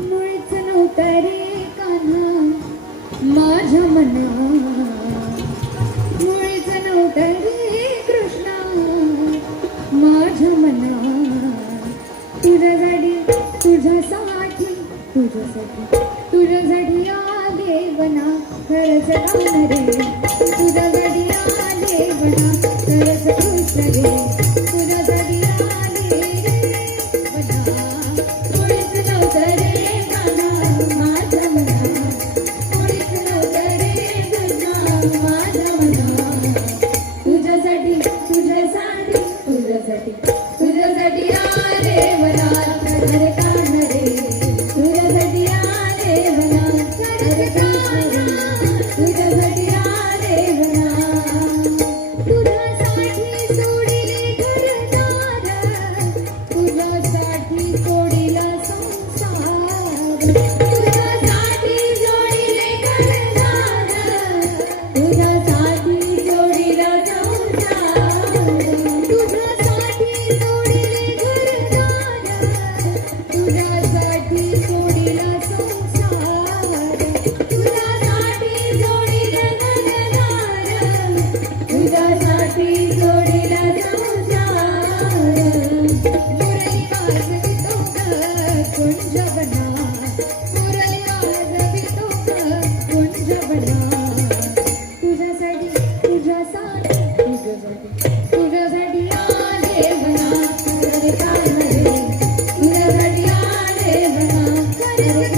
मुळीच नव्हता रे कान्हा माझ्या मना मुळीच नव्हता रे कृष्णा माझ्या मना तुझ्या गाडी तुझ्यासाठी तुझ्यासाठी तुझ्यासाठी आले बना खरंच गाणं रे. तुझ्या गाडी आले बना खरंच रे. दुसऱ्यासाठी. Thank you.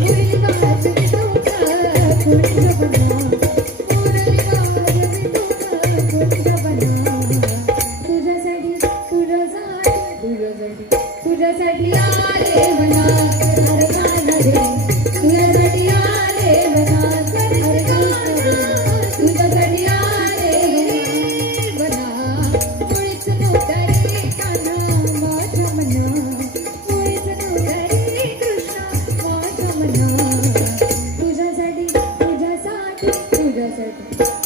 You. Gracias.